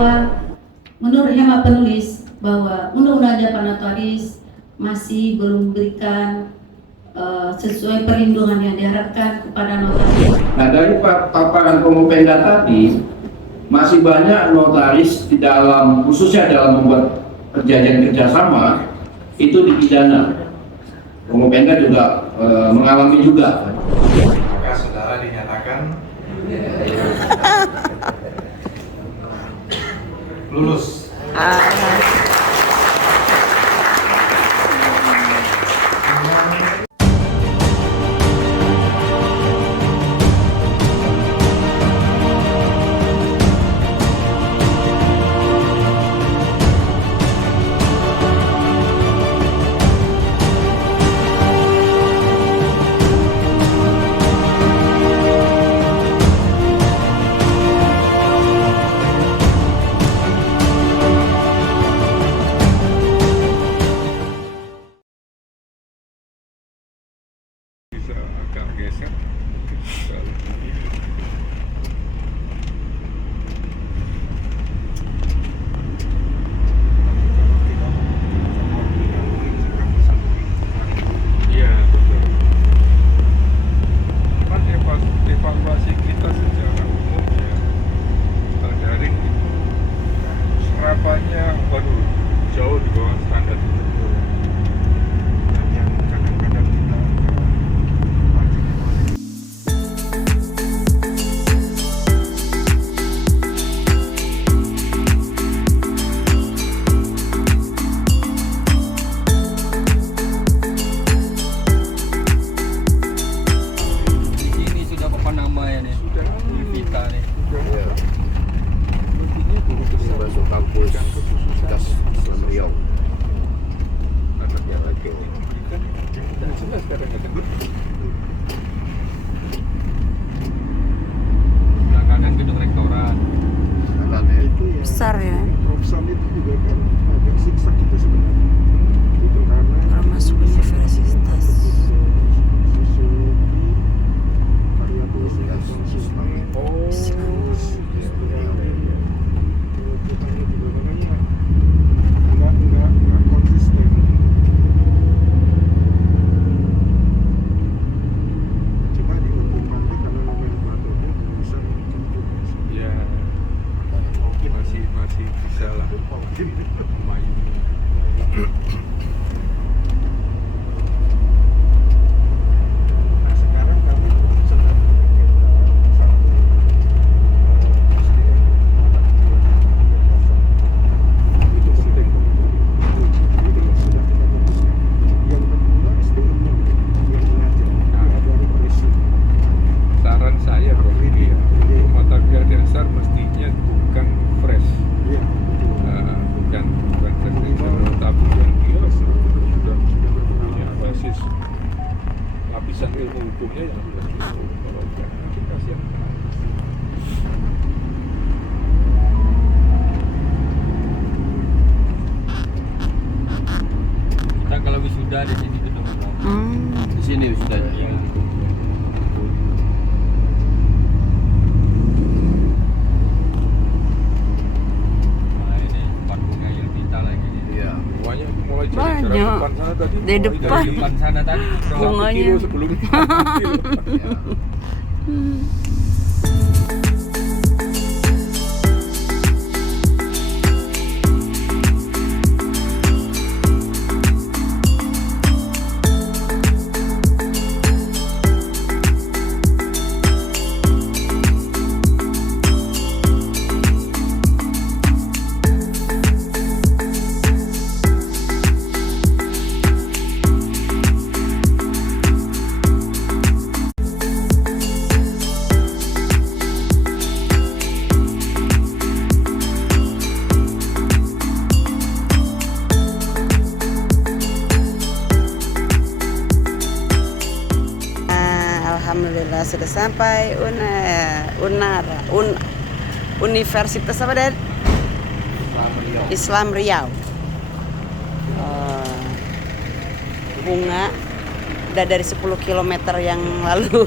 bahwa menurut hemat penulis bahwa undang-undang jabatan notaris masih belum memberikan sesuai perlindungan yang diharapkan kepada notaris. Nah, dari paparan Komopenda tadi, masih banyak notaris di dalam, khususnya dalam membuat perjanjian kerjasama itu dipidana. Komopenda juga mengalami juga. Maka saudara dinyatakan lulus. Bisa agak geser. Iya, betul. Kan evaluasi kita secara umum ya daring serapannya baru jauh di bawah standar itu. Dan yang kadang-kadang kita Ini sudah papan nama ya nih, sudah di Vita nih. intinya guru besar masuk kampus das Islam Riau. anaknya lagi pendidikan tidak jelas kadang-kadang. Belakangan gedung rektorat. Itu ya. Besar ya, Prof Sam itu juga kan agak siksa kita sebenarnya. Itu karena termasuk universitas. sosiologi, karya tulis konsumen, kita juga makanya nggak konsisten. Cuma di hukum pantai karena nomenklaturnya belum bisa mengikuti. Ya, masih bisa lah memayungi. Nah, sekarang kami sedang berkaitan sama SDM anak itu penting. Itu sudah kita fokuskan. Yang kedua SDM-nya yang mengajar, ada represi. Saran saya Prof ya, mata kuliah dasar mestinya bukan fresh, bukan tradisional, tapi yang dia sudah punya basis lapisan ilmu hukumnya yang sudah cukup. Kalau enggak, nanti kasihan. Kita kalau wisuda di sini gedung berapa? Di sini sudah. Iya. Nah ini depan bunga Yelvita lagi. Iya. Semuanya mulai dari Banyak. jalan depan sana tadi. Di mulai depan. dari Di depan sana tadi Bro. Bunganya. 1 kilo sebelum 1 kilo. Ya. Alhamdulillah sudah sampai Universitas apa dan Islam Riau. Bunga udah dari 10 km yang lalu.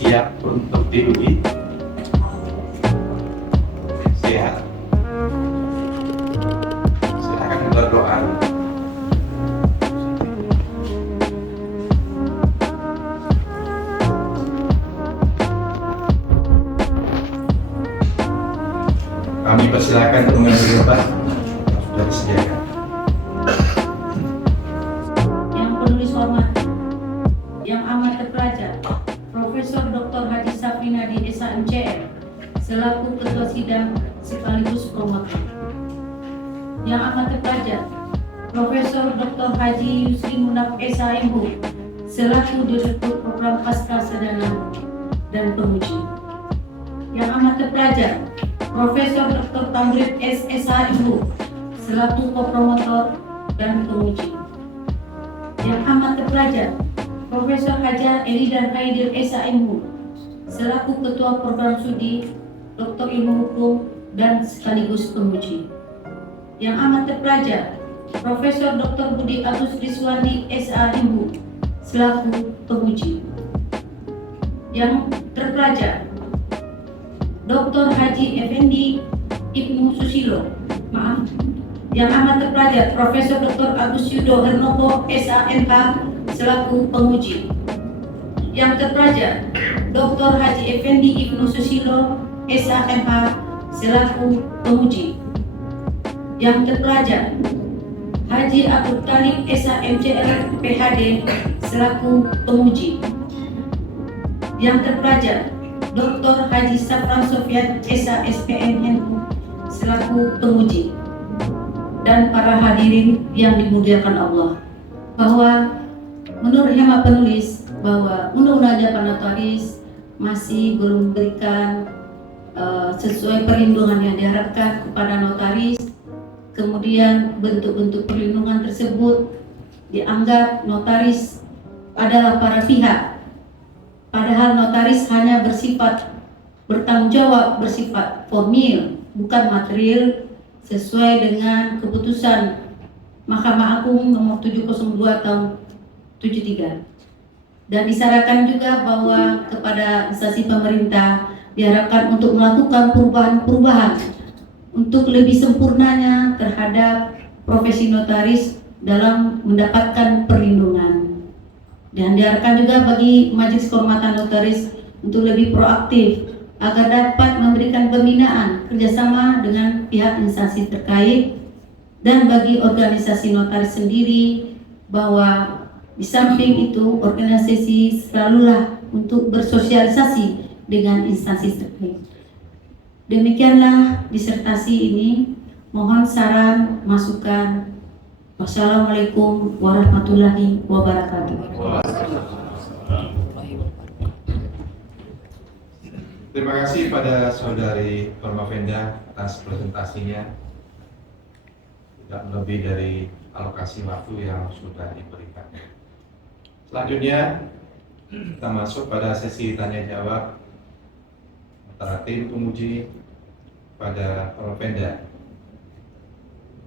Siap untuk diuji, sehat. Silakan berdoa. Kami persilakan untuk mengambil obat sudah disediakan. Yang penulis hormat, yang amat terpelajar, Profesor Dr. Haji Safrina di SHMCM selaku Ketua Sidang sekaligus promotor. Yang amat terpelajar, Profesor Dr. Haji Yusri Munaf SHMU selaku Direktur Program Pascasarjana dan Penguji. Yang amat terpelajar, Profesor Dr. Tamrid SHMU selaku Kopromotor dan Penguji. Yang amat terpelajar, Profesor Haja Eridan Haidil SHMU selaku Ketua Program Studi, Dr. Ilmu Hukum dan sekaligus penguji. Yang amat terpelajar, Profesor Haja Eridan Haidil SHMU selaku Ketua Program Studi, Dr. Ilmu Hukum dan sekaligus penguji. Yang amat terpelajar, Profesor Haja Eridan Haidil SHMU selaku Ketua Program Studi, Dr. Ilmu Hukum dan sekaligus penguji. Yang amat terpelajar, Profesor Dr. Budi Agus Riswandi SAMU selaku penguji. Yang terpelajar, Dr. Haji Effendi Ibnu Susilo, Yang amat terpelajar, Profesor Dr. Agus Yudo Hernopo SAMH selaku penguji. Yang terpelajar, Dr. Haji Effendi Ibnu Susilo SAMH selaku penguji. Yang terpelajar, Haji Abdul Talib SAMCR PhD selaku penguji. Yang terpelajar, Dr. Haji Safran Sofyan SASPN NU selaku penguji. Dan para hadirin yang dimuliakan Allah, bahwa menurut hemat penulis bahwa Undang-Undang Jabatan Notaris masih belum memberikan sesuai perlindungan yang diharapkan kepada notaris. Kemudian bentuk-bentuk perlindungan tersebut dianggap notaris adalah para pihak, padahal notaris hanya bersifat bertanggung jawab, bersifat formil, bukan material, sesuai dengan keputusan Mahkamah Agung nomor 702 tahun 73. Dan disyaratkan juga bahwa kepada instansi pemerintah diharapkan untuk melakukan perubahan-perubahan untuk lebih sempurnanya terhadap profesi notaris dalam mendapatkan perlindungan. Dan diharapkan juga bagi Majelis Kehormatan Notaris untuk lebih proaktif agar dapat memberikan pembinaan kerjasama dengan pihak instansi terkait, dan bagi organisasi notaris sendiri bahwa di samping itu organisasi selalulah untuk bersosialisasi dengan instansi terkait. Demikianlah disertasi ini. Mohon saran, masukan. Wassalamualaikum warahmatullahi wabarakatuh. Terima kasih pada Saudari Permavenda atas presentasinya. Tidak lebih dari alokasi waktu yang sudah diberikan. Selanjutnya kita masuk pada sesi tanya jawab antara tim penguji pada Permavenda.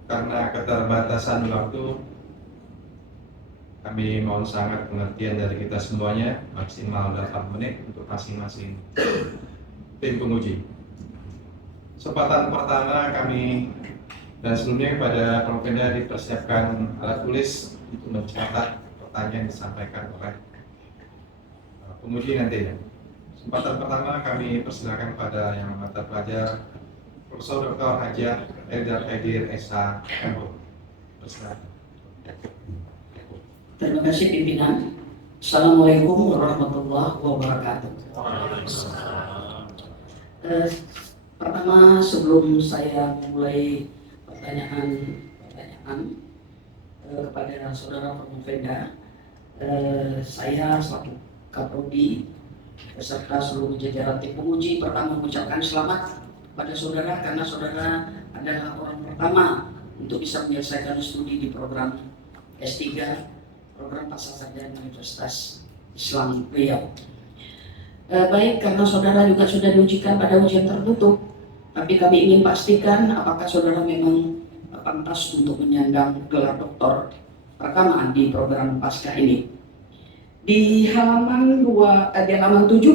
Karena keterbatasan waktu, kami mohon sangat pengertian dari kita semuanya, maksimal 8 menit untuk masing-masing tim penguji. Kesempatan pertama kami dan sebelumnya kepada Permavenda dipersiapkan alat tulis untuk mencatat pertanyaan yang disampaikan oleh penguji nantinya. Kesempatan pertama kami persilakan pada yang mata pelajar Profesor Dr. Haji Eldar Hadir Esa MO. Persilakan. Terima kasih pimpinan. Assalamualaikum warahmatullahi wabarakatuh. Pertama, sebelum saya mulai pertanyaan kepada saudara Permavenda, saya selaku Kaprodi beserta seluruh jajaran tim penguji pertama mengucapkan selamat pada saudara, karena saudara adalah orang pertama untuk bisa menyelesaikan studi di program S3, program pasca sarjana Universitas Islam Riau. Baik, karena saudara juga sudah diujikan pada ujian tertutup, tapi kami ingin pastikan apakah saudara memang pantas untuk menyandang gelar doktor pertama di program pasca ini. Di halaman 17,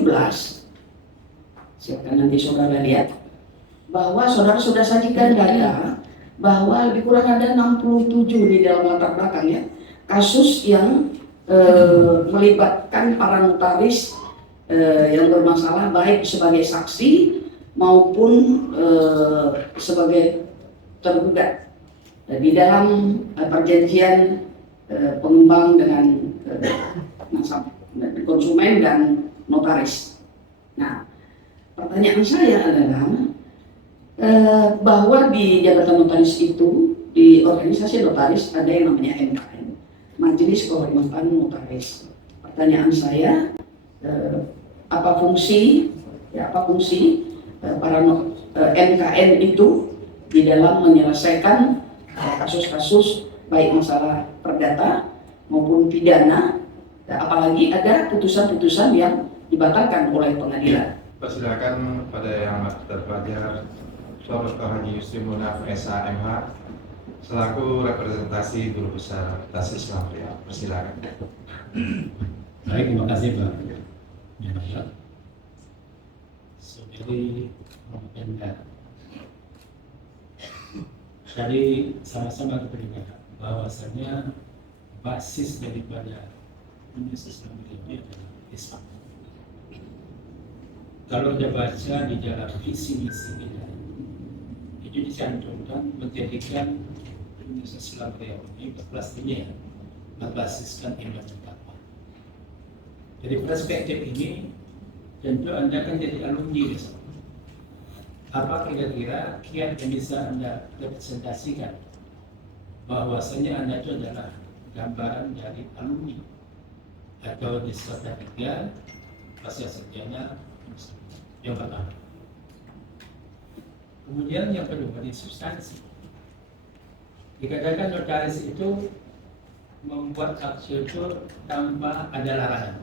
silakan nanti saudara lihat bahwa saudara sudah sajikan data bahwa lebih kurang ada 67 di dalam latar belakang ya, kasus yang melibatkan para notaris yang bermasalah baik sebagai saksi maupun sebagai tergugat di dalam perjanjian pengembang dengan konsumen dan notaris. Nah, pertanyaan saya adalah bahwa di jabatan notaris itu, di organisasi notaris ada yang namanya MKN, Majelis Kehormatan Notaris. Pertanyaan saya, apa fungsi para MKN itu di dalam menyelesaikan kasus-kasus baik masalah perdata maupun pidana, apalagi ada putusan-putusan yang dibatalkan oleh pengadilan. Persilakan pada yang terpelajar Dr. Haji Yusri Munaf SAMH selaku representasi Guru Besar Tas Islam Riau. Persilakan. Baik, terima kasih Pak Mendak. Saudari Pemda. Tadi sama-sama kita lihat bahwasannya basis daripada Universitas Islam Riau ini adalah Islam. Kalau kita baca di dalam visi misi kita, itu dicantumkan menjadikan Universitas Islam Riau ini pastinya berbasiskan iman dan takwa. Dari perspektif ini, tentu Anda akan jadi alumni besok. Apa kira-kira kiat yang bisa Anda representasikan bahwasanya Anda itu adalah gambaran dari alumni atau di serta tiga pasca sarjana yang pertama. Kemudian yang kedua di substansi. Dikatakan notaris itu membuat aksyukur tanpa ada larangan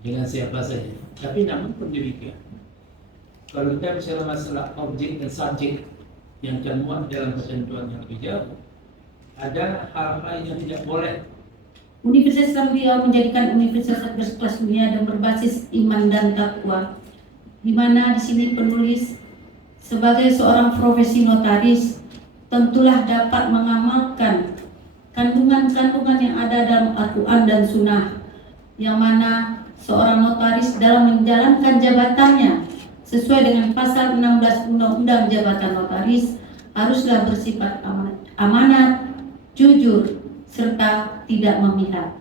dengan siapa saja. Tapi namun pun demikian, kalau kita bicara masalah objek dan subjek yang termuat dalam ketentuan yang lebih jauh, ada hal-hal yang tidak boleh. Universitas Islam Riau menjadikan universitas berkelas dunia dan berbasis iman dan takwa, di mana di sini penulis sebagai seorang profesi notaris tentulah dapat mengamalkan kandungan-kandungan yang ada dalam Al-Quran dan Sunnah, yang mana seorang notaris dalam menjalankan jabatannya sesuai dengan pasal 16 Undang-Undang Jabatan Notaris haruslah bersifat amanat, jujur, serta tidak memihak.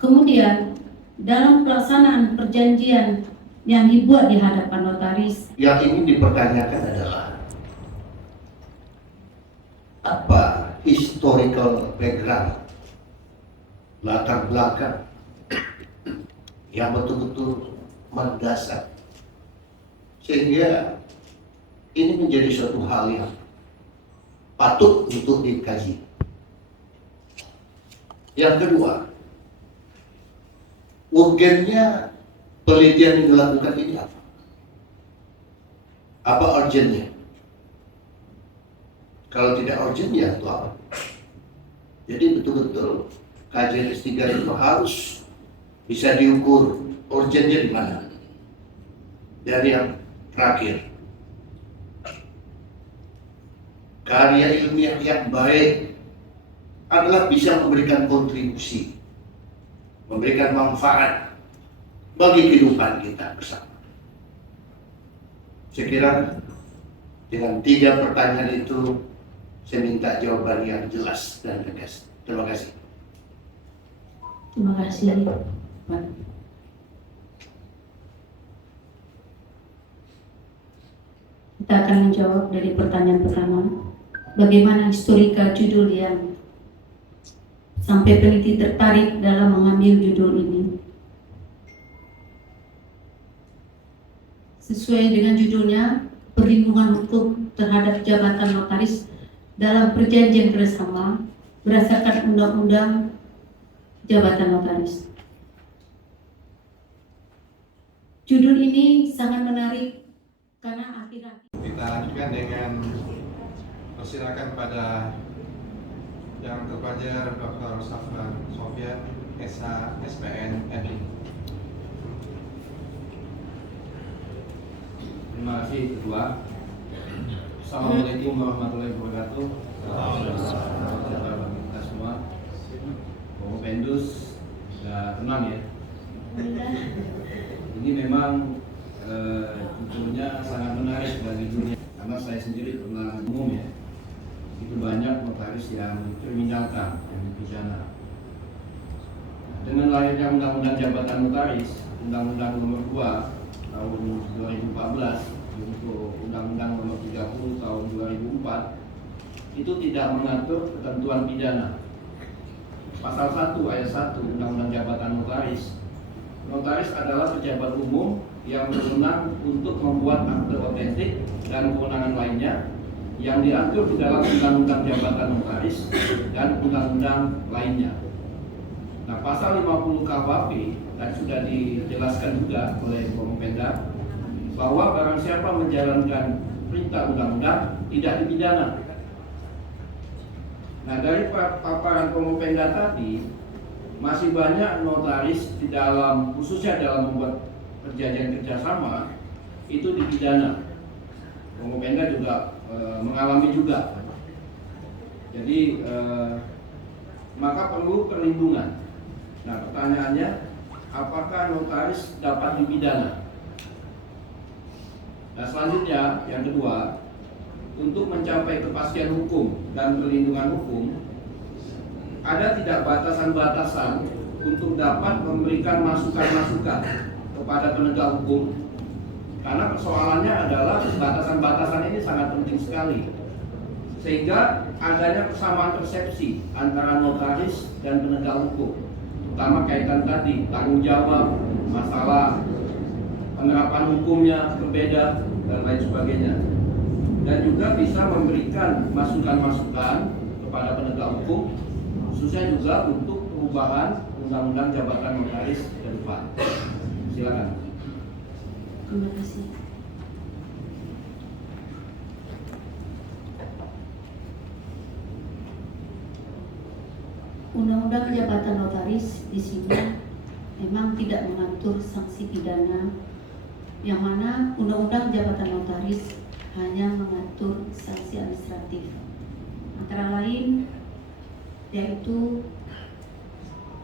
Kemudian dalam pelaksanaan perjanjian yang dibuat di hadapan notaris, Yang ingin dipertanyakan adalah apa historical background, latar belakang yang betul-betul mendasar, sehingga ini menjadi suatu hal yang patut untuk dikaji. Yang kedua, urgennya penelitian yang dilakukan ini apa? Apa urgennya? Kalau tidak urgent ya itu apa? Jadi betul-betul kajian S3 itu harus bisa diukur urgennya di mana. Dan yang terakhir, karya ilmiah yang baik adalah bisa memberikan kontribusi, memberikan manfaat bagi kehidupan kita bersama. Saya kira dengan 3 pertanyaan itu saya minta jawaban yang jelas dan tegas. Terima kasih. terima kasih Pak. Kita akan menjawab dari pertanyaan pertama. Bagaimana historika judul yang sampai peneliti tertarik dalam mengambil judul ini? Sesuai dengan judulnya, perlindungan hukum terhadap jabatan notaris dalam perjanjian kerjasama berdasarkan Undang-Undang Jabatan Notaris. Judul ini sangat menarik karena akhir-akhir Kita lanjutkan dengan persilakan pada yang terpelajar Dr. Safran Sofian, SH, SPN, MI. Terima kasih Ketua. Assalamualaikum warahmatullahi wabarakatuh. Salam kita semua. Bapak Pendus sudah tenang ya. Ini memang judulnya sangat menarik bagi dunia, karena saya sendiri pernah umum ya. Itu banyak notaris yang kriminalkan, yang dipidana. Dengan lahirnya Undang-Undang Jabatan Notaris, Undang-Undang Nomor 2 tahun 2014 untuk Undang-Undang Nomor 30 tahun 2004 itu tidak mengatur ketentuan pidana. Pasal 1 ayat 1 Undang-Undang Jabatan Notaris, notaris adalah pejabat umum yang berwenang untuk membuat akte otentik dan kewenangan lainnya yang diatur di dalam Undang-Undang Jabatan Notaris dan undang-undang lainnya. Nah, pasal 50 KUHP dan sudah dijelaskan juga oleh Pemda bahwa barang siapa menjalankan perintah undang-undang tidak dipidana. Nah, dari paparan Pengopenda tadi, masih banyak notaris di dalam, khususnya dalam membuat perjanjian kerjasama, itu dipidana. Pengopenda juga mengalami juga. Jadi maka perlu perlindungan. Nah, pertanyaannya, apakah notaris dapat dipidana? Nah, selanjutnya yang kedua, untuk mencapai kepastian hukum dan perlindungan hukum, ada tidak batasan-batasan untuk dapat memberikan masukan-masukan kepada penegak hukum? Karena persoalannya adalah batasan-batasan ini sangat penting sekali, sehingga adanya persamaan persepsi antara notaris dan penegak hukum, terutama kaitan tadi tanggung jawab, masalah penerapan hukumnya berbeda dan lain sebagainya, dan juga bisa memberikan masukan-masukan kepada penegak hukum, khususnya juga untuk perubahan undang-undang jabatan notaris ke depan. Silakan. Terima kasih. Undang-undang jabatan notaris di sini memang tidak mengatur sanksi pidana, yang mana undang-undang jabatan notaris hanya mengatur sanksi administratif, antara lain yaitu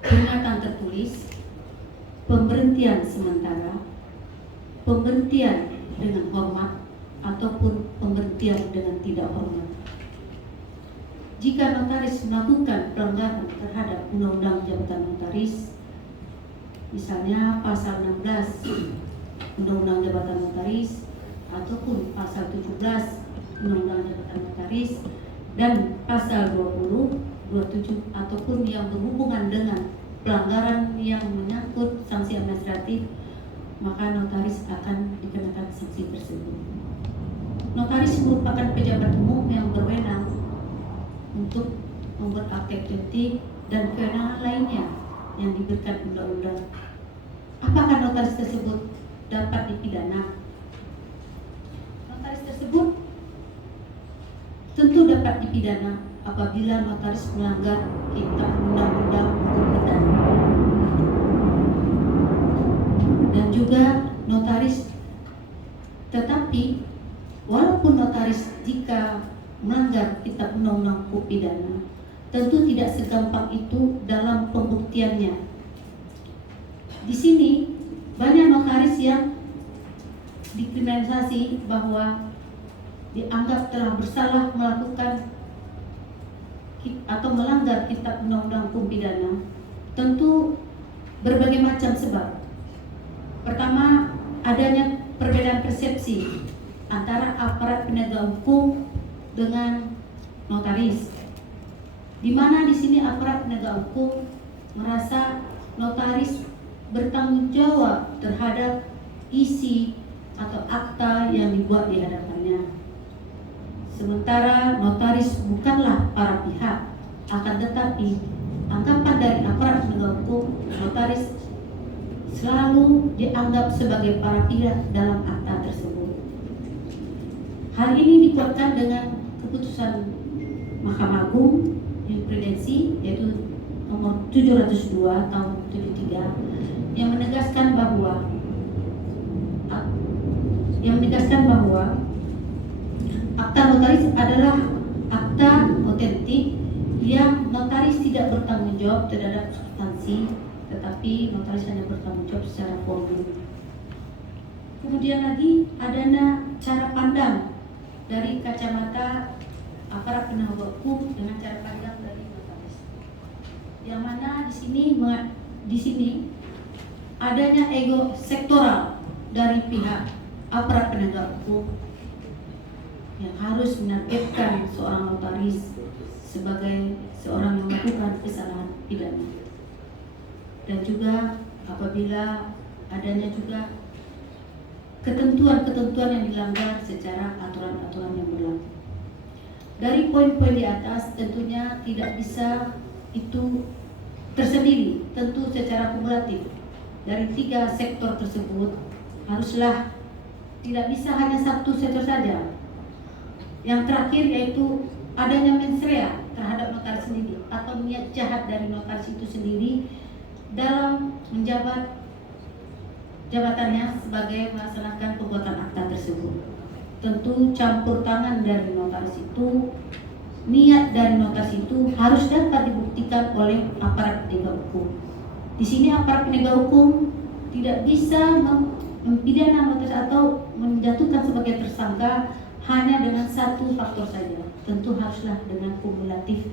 peringatan tertulis, pemberhentian sementara, pemberhentian dengan hormat, ataupun pemberhentian dengan tidak hormat. Jika notaris melakukan pelanggaran terhadap undang-undang jabatan notaris, misalnya pasal 16 undang-undang jabatan notaris, ataupun pasal 17 undang-undang jabatan notaris, dan pasal 20, 27, ataupun yang berhubungan dengan pelanggaran yang menyangkut sanksi administratif, maka notaris akan dikenakan sanksi tersebut. Notaris merupakan pejabat umum yang berwenang untuk membuat akte etik dan kewenangan lainnya yang diberikan undang-undang. Apakah notaris tersebut dapat dipidana? Notaris tersebut tentu dapat dipidana apabila notaris melanggar kitab undang-undang hukum pidana. Dan juga notaris, tetapi walaupun notaris jika melanggar kitab undang-undang hukum pidana, tentu tidak segampang itu dalam pembuktiannya. Di sini banyak notaris yang dikriminalisasi bahwa dianggap telah bersalah melakukan atau melanggar kitab undang-undang hukum pidana. Tentu berbagai macam sebab. Pertama, adanya perbedaan persepsi antara aparat penegak hukum dengan notaris, di mana di sini aparat penegak hukum merasa notaris bertanggung jawab terhadap isi atau akta yang dibuat di hadapannya. Sementara notaris bukanlah para pihak, akan tetapi anggapan dari aparat penegak hukum, notaris selalu dianggap sebagai para pihak dalam akta tersebut. Hal ini dikuatkan dengan keputusan Mahkamah Agung jurisprudensi yaitu nomor 702 tahun 73 yang menegaskan bahwa akta notaris adalah akta otentik yang notaris tidak bertanggung jawab terhadap substansi, tetapi notaris hanya bertanggung jawab secara formal. Kemudian lagi adanya cara pandang dari kacamata aparat penegak hukum dengan cara pandang dari notaris, yang mana di sini adanya ego sektoral dari pihak aparat penegak hukum yang harus menargetkan seorang notaris sebagai seorang yang melakukan kesalahan pidana, dan juga apabila adanya juga ketentuan-ketentuan yang dilanggar secara aturan-aturan yang berlaku. Dari poin-poin di atas tentunya tidak bisa itu tersendiri, tentu secara kumulatif dari 3 sektor tersebut haruslah tidak bisa hanya satu sektor saja. Yang terakhir yaitu adanya mens rea terhadap terhadap notaris sendiri atau niat jahat dari notaris itu sendiri dalam menjabat jabatannya sebagai melaksanakan pembuatan akta tersebut. Tentu campur tangan dari notaris itu, niat dari notaris itu harus dapat dibuktikan oleh aparat penegak hukum. Di sini aparat penegak hukum tidak bisa mempidana notaris atau menjatuhkan sebagai tersangka hanya dengan satu faktor saja. Tentu haruslah dengan kumulatif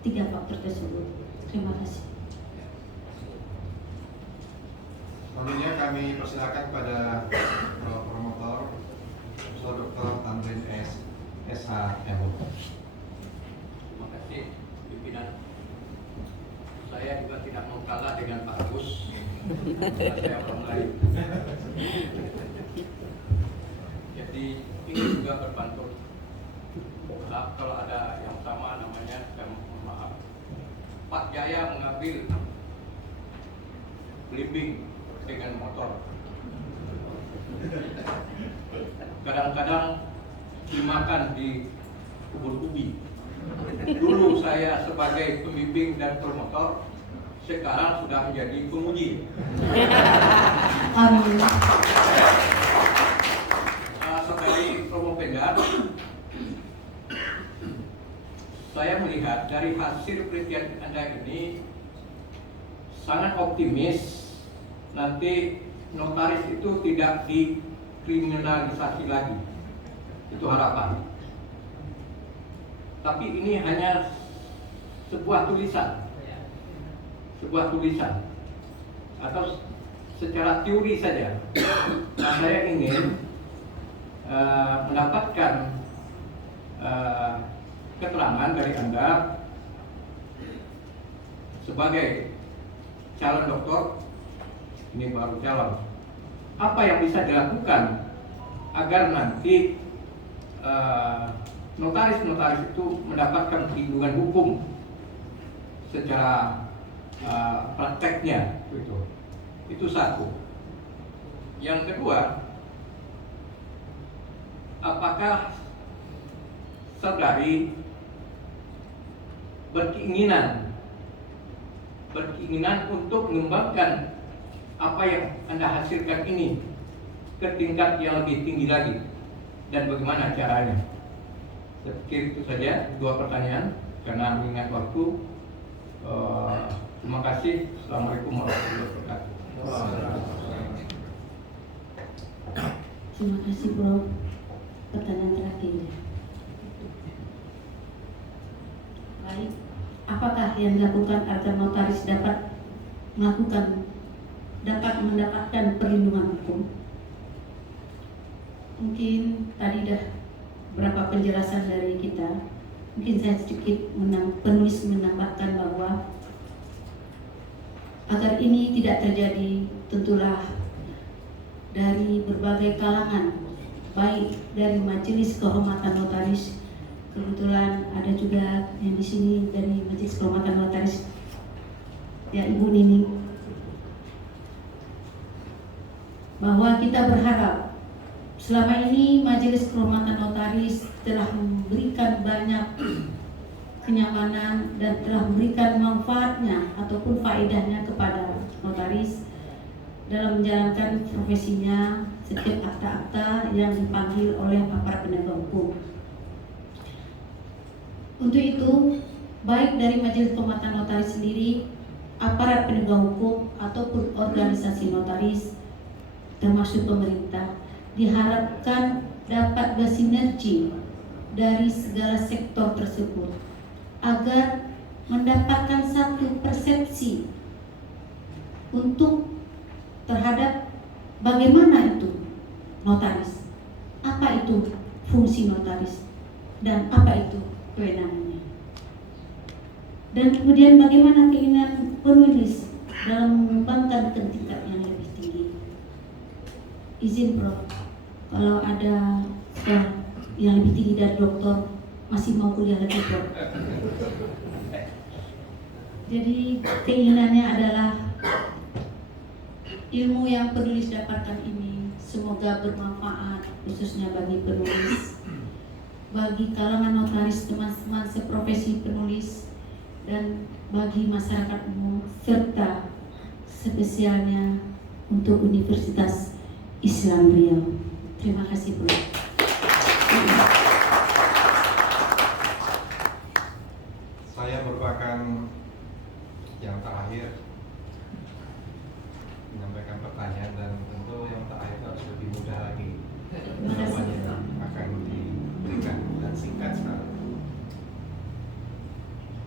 3 faktor tersebut. Terima kasih. Selanjutnya kami persilakan kepada promotor Profesor Dr. Tamrin SHMO. Terima kasih pimpinan. Saya juga tidak mau kalah dengan Pak Agus. Saya orang lain. Jadi ini juga berpantun. Maaf kalau ada yang sama namanya, saya mohon maaf. Pak Jaya mengambil belimbing dengan motor. Kadang-kadang dimakan di kebun ubi. Dulu saya sebagai pembimbing dan promotor, sekarang sudah menjadi penguji. Amin. Sebagai Promopenda, saya melihat dari hasil penelitian Anda ini sangat optimis nanti notaris itu tidak dikriminalisasi lagi. Itu harapan. Tapi ini hanya sebuah tulisan atau secara teori saja. Nah, saya ingin mendapatkan keterangan dari Anda sebagai calon dokter, ini baru calon, apa yang bisa dilakukan agar nanti notaris-notaris itu mendapatkan perlindungan hukum secara prakteknya, itu satu. Yang kedua, apakah saudari berkeinginan untuk mengembangkan apa yang Anda hasilkan ini ke tingkat yang lebih tinggi lagi, dan bagaimana caranya? Saya pikir itu saja 2 pertanyaan karena mengingat waktu. Terima kasih. Assalamualaikum warahmatullahi wabarakatuh. Terima kasih, Bro. Pertanyaan terakhir. Baik, apakah yang dilakukan agar notaris dapat mendapatkan perlindungan hukum? Mungkin tadi dah berapa penjelasan dari kita. Mungkin saya sedikit penulis menambahkan bahwa agar ini tidak terjadi, tentulah dari berbagai kalangan, baik dari Majelis Kehormatan Notaris, kebetulan ada juga yang di sini dari Majelis Kehormatan Notaris, ya Ibu Nini, bahwa kita berharap selama ini Majelis Kehormatan Notaris telah memberikan banyak kenyamanan dan telah memberikan manfaatnya ataupun faedahnya kepada notaris dalam menjalankan profesinya setiap akta-akta yang dipanggil oleh aparat penegak hukum. Untuk itu, baik dari Majelis Kehormatan Notaris sendiri, aparat penegak hukum ataupun organisasi notaris termasuk pemerintah diharapkan dapat bersinergi dari segala sektor tersebut agar mendapatkan satu persepsi untuk terhadap bagaimana itu notaris, apa itu fungsi notaris, dan apa itu kewenangannya, dan kemudian bagaimana keinginan penulis dalam mengembangkan ke tingkat yang lebih tinggi. Izin Prof, kalau ada yang lebih tinggi dari dokter masih mau kuliah lagi, Prof. Jadi keinginannya adalah ilmu yang penulis dapatkan ini semoga bermanfaat khususnya bagi penulis bagi kalangan notaris teman-teman seprofesi penulis, dan bagi masyarakat umum, serta spesialnya untuk Universitas Islam Riau. Terima kasih, Bu. Saya merupakan yang terakhir menyampaikan pertanyaan, dan tentu yang terakhir harus lebih mudah lagi jawabannya yang akan diberikan dan singkat sekali.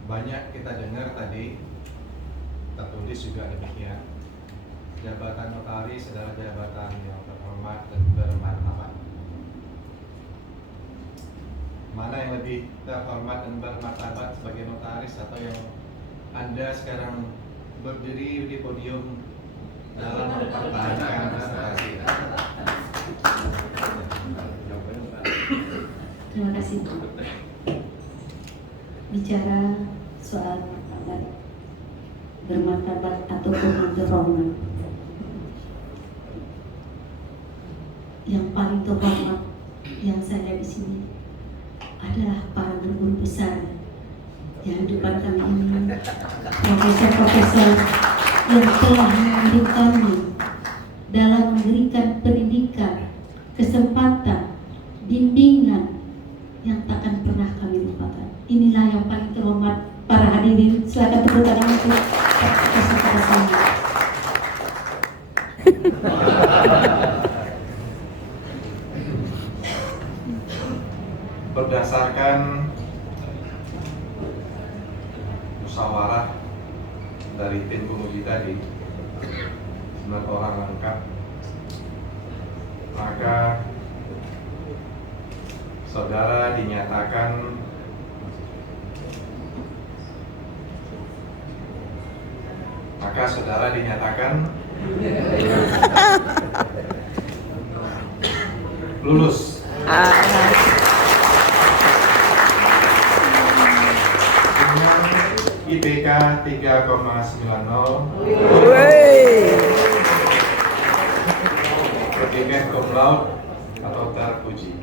Banyak kita dengar tadi, tertulis juga demikian, jabatan notaris adalah jabatan yang terhormat dan bermartabat. Mana yang lebih terhormat dan bermartabat sebagai notaris, atau yang Anda sekarang berdiri di podium dalam mempertahankan prestasi? Terima kasih, Bu. Bicara soal martabat, bermartabat ataupun terhormat, yang paling terhormat yang saya lihat di sini adalah para guru besar yang di depan kami ini, profesor-profesor yang telah mendidik kami dalam memberikan pendidikan, kesempatan, bimbingan yang takkan pernah kami lupakan. Inilah yang paling terhormat. Para hadirin, silakan tepuk tangan untuk kepada saya. Berdasarkan musyawarah dari tim penguji tadi, 9 orang lengkap, maka saudara dinyatakan lulus dengan IPK 3,90, berbagai cum laude atau terpuji.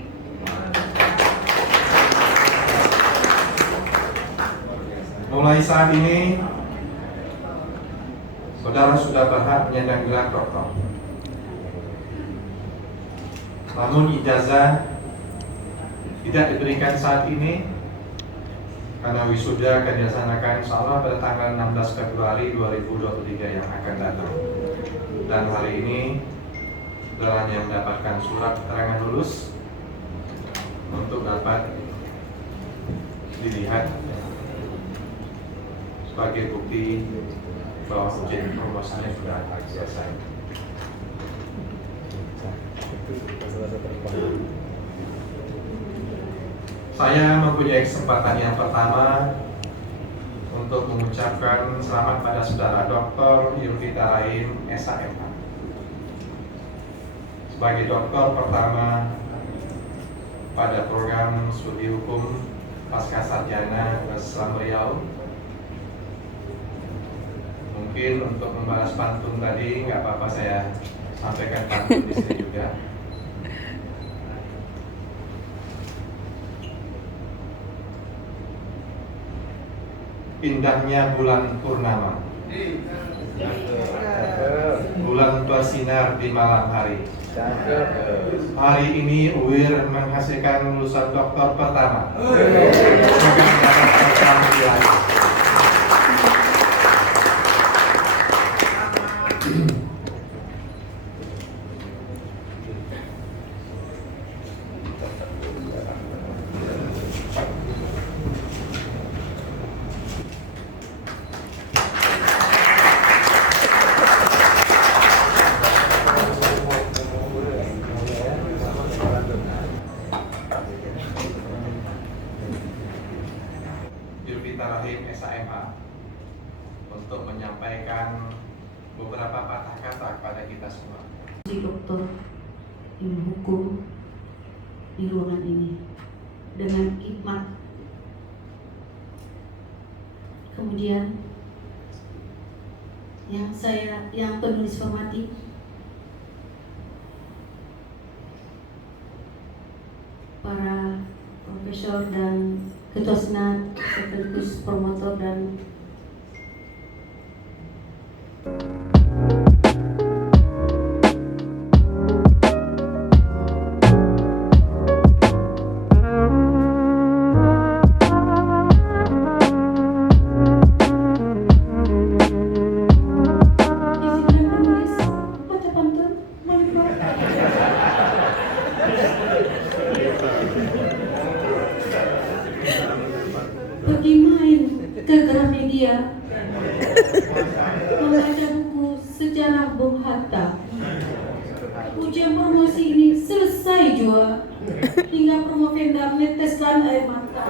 Mulai saat ini saudara sudah berhak menyandang gelar doktor. Namun ijazah tidak diberikan saat ini karena wisuda akan dilaksanakan insyaallah pada tanggal 16 Februari 2023 yang akan datang. Dan hari ini saudara hanya mendapatkan surat keterangan lulus untuk dapat dilihat sebagai bukti bahwa ujian promosinya sudah selesai. Saya mempunyai kesempatan yang pertama untuk mengucapkan selamat pada saudara Dr. Yulfita Rahim, SHMH. Sebagai doktor pertama pada program studi hukum pasca sarjana Islam Riau. Mungkin untuk membalas pantun tadi nggak apa-apa saya sampaikan pantun di sini juga. Indahnya bulan purnama, bulan bersinar di malam hari. Hari ini UIR menghasilkan lulusan doktor pertama. Semoga mendapatkan selamat lagi. Yulfita Rahim, SHMH, untuk menyampaikan beberapa patah kata kepada kita semua. Si doktor ilmu hukum di ruangan ini dengan hikmat. Kemudian yang penulis formatif, para profesor Ketua Senat sekaligus promotor dan pergi main ke Gramedia membaca buku sejarah Bung Hatta. Ujian promosi ini selesai jua, hingga promovenda meneteskan air mata.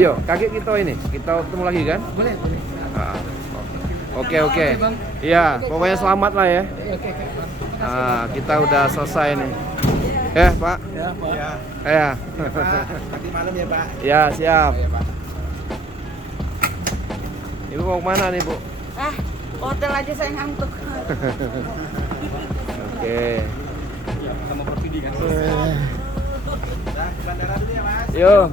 Yo, kakek kita ini, kita ketemu lagi kan? Boleh. Oke. Iya, pokoknya selamat lah ya. Kita udah selesai nih. Pak. Ya, Pak. Ya. Nanti malam ya, Pak. Ya, siap. Ya, Pak. Ibu mau kemana nih, Bu? Hotel aja saya ngantuk. Oke. Sama Prof. kan. Yo.